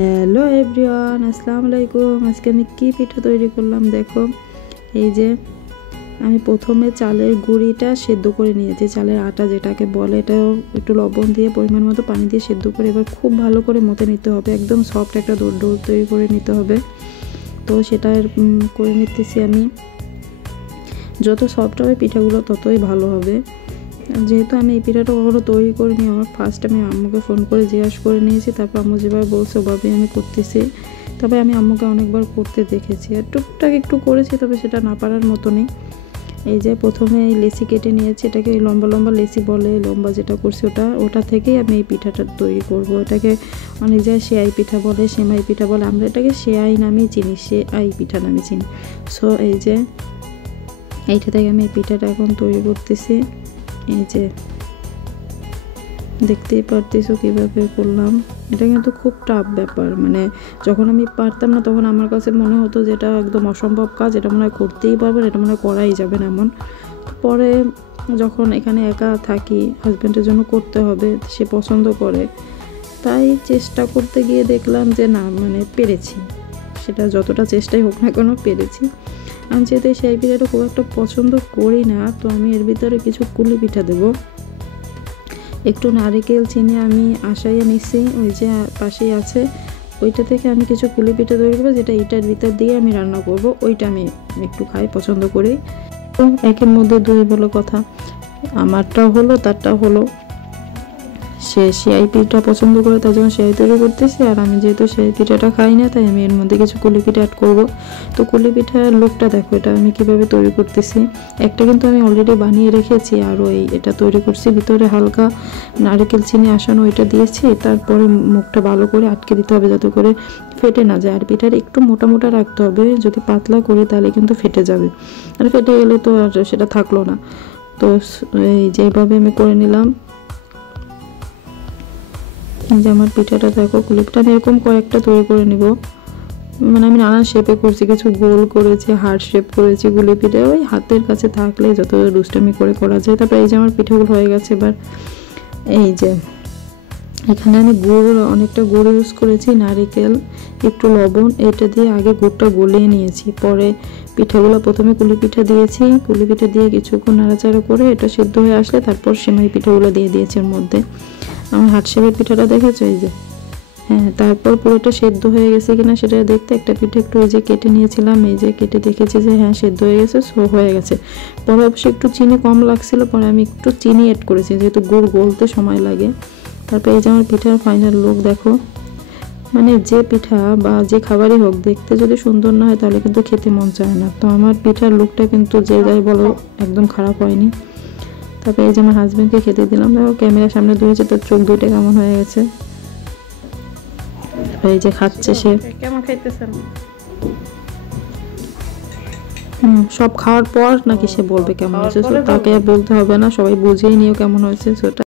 Hello everyone, আসসালামু আলাইকুম। আজকে আমি কি পিঠা তৈরি করলাম দেখো। এই যে আমি প্রথমে চালের গুঁড়িটা সেদ্ধ করে নিয়েছি, চালের আটা যেটাকে বলে, এটাও একটু লবণ দিয়ে পরিমাণ মতো পানি দিয়ে সেদ্ধ করে এবার খুব ভালো করে মতে নিতে হবে, একদম সফট একটা ডো তৈরি করে নিতে হবে। তো সেটা করে নিতেছি আমি। যত সফট হবে পিঠাগুলো ততই ভালো হবে। যেহেতু আমি এই পিঠাটা কখনো তৈরি করিনি, আমার ফার্স্ট আমি আম্মুকে ফোন করে জিজ্ঞাসা করে নিয়েছি, তারপর আম্মু যেভাবে বলছে ওভাবেই আমি করতেছি। তবে আমি আম্মুকে অনেকবার করতে দেখেছি আর টুকটাক একটু করেছি, তবে সেটা না পারার মতনই। এই যে প্রথমে এই লেচি কেটে নিয়েছি, এটাকে লম্বা লম্বা লেচি বলে, লম্বা যেটা করছি ওটা থেকেই আমি এই পিঠাটা তৈরি করব। এটাকে অনেক জায়গায় সেয়াই পিঠা বলে, সেমাই পিঠা বলে, আমরা এটাকে সেয়াই নামেই চিনি, সেয়াই পিঠা নামে চিনি। সো এই যে এইটা থেকে আমি এই পিঠাটা এখন তৈরি করতেছি। এই যে দেখতেই পারতেছো কীভাবে করলাম। এটা কিন্তু খুব টাফ ব্যাপার, মানে যখন আমি পারতাম না তখন আমার কাছে মনে হতো যে এটা একদম অসম্ভব কাজ, এটা মনে হয় করতেই পারবো না, এটা মনে হয় করাই যাবে না এমন। পরে যখন এখানে একা থাকি, হাজব্যান্ডের জন্য করতে হবে, সে পছন্দ করে, তাই চেষ্টা করতে গিয়ে দেখলাম যে না, মানে পেরেছি। সেটা যতটা চেষ্টাই হোক না কেন পেরেছি। আমি যেহেতু সেই পিঠাটা খুব একটা পছন্দ করি না, তো আমি এর ভিতরে কিছু কুলি পিঠা দেবো। একটু নারিকেল চিনি আমি আশাইয়ে নিচ্ছি, ওই যে পাশেই আছে, ওইটা থেকে আমি কিছু কুলি পিঠা তৈরি করবো, যেটা এটার ভিতর দিয়ে আমি রান্না করব। ওইটা আমি একটু খাই, পছন্দ করি। তো একের মধ্যে দুই বলে কথা, আমারটাও হলো তারটাও হলো। সে সেয়াই পিঠা পছন্দ করে, তার জন্য সেয়াই তৈরি করতেছি, আর আমি যেহেতু সেয়াই পিঠাটা খাই না, তাই আমি এর মধ্যে কিছু কুলি পিঠা অ্যাড করবো। তো কুলি পিঠার লোকটা দেখো, এটা আমি কিভাবে তৈরি করতেছি। একটা কিন্তু আমি অলরেডি বানিয়ে রেখেছি, আর এটা তৈরি করছি। ভিতরে হালকা নারকেল চিনি আসানো ওইটা দিয়েছি, তারপরে মুখটা ভালো করে আটকে দিতে হবে যাতে করে ফেটে না যায়। আর পিঠার একটু মোটা মোটা রাখতে হবে, যদি পাতলা করি তাহলে কিন্তু ফেটে যাবে, আর ফেটে গেলে তো আর সেটা থাকলো না। তো এই যেভাবে আমি করে নিলাম। যে আমার পিঠাটা দেখো, কুলিপিঠা আমি এরকম কয়েকটা তৈরি করে নিব, মানে আমি নানান শেপে করছি, কিছু গোল করেছি, হার্ট শেপ করেছি। গুলি পিঠা ওই হাতের কাছে থাকলে যত দুষ্টামি করে করা যায়। তারপরে এই যে আমার পিঠাগুলো হয়ে গেছে। এবার এই যে এখানে আমি অনেকটা গুড় ইউজ করেছি, নারিকেল, একটু লবণ, এটা দিয়ে আগে গুড়টা গলিয়ে নিয়েছি। পরে পিঠাগুলো প্রথমে কুলি পিঠা দিয়েছি, কুলি পিঠা দিয়ে কিছুক্ষণ নাড়াচাড়া করে এটা সিদ্ধ হয়ে আসলে তারপর সেমাই পিঠাগুলো দিয়ে দিয়েছি এর মধ্যে। আমার হার্ট শেপের পিঠাটা দেখেছো, এই যে হ্যাঁ, তারপর পুরোটা সেদ্ধ হয়ে গেছে কিনা সেটা দেখতে একটা পিঠে একটু এই যে কেটে নিয়েছিলাম, এই যে কেটে দেখেছি যে হ্যাঁ সেদ্ধ হয়ে গেছে, হয়ে গেছে। পরে অবশ্যই একটু চিনি কম লাগছিল, পরে আমি একটু চিনি অ্যাড করেছি, যেহেতু গুড় গলতে সময় লাগে। তারপর এই যে আমার পিঠার ফাইনাল লুক দেখো। মানে যে পিঠা বা যে খাবারই হোক, দেখতে যদি সুন্দর না হয় তাহলে কিন্তু খেতে মন চায় না। তো আমার পিঠার লুকটা কিন্তু যে যাই বলো একদম খারাপ হয়নি। তারপরে এই যে আমার হাজব্যান্ডকে খেতে দিলাম, দেখো ক্যামেরার সামনে ধরেছে, তার চোখ দুইটা কেমন হয়ে গেছে। এই যে খাচ্ছে সে, কেমন খাইতেছেন? সব খাওয়ার পর নাকি সে বলবে কেমন হয়েছে, তাকে বলতে হবে না, সবাই বুঝেই নিও কেমন হয়েছে সেটা।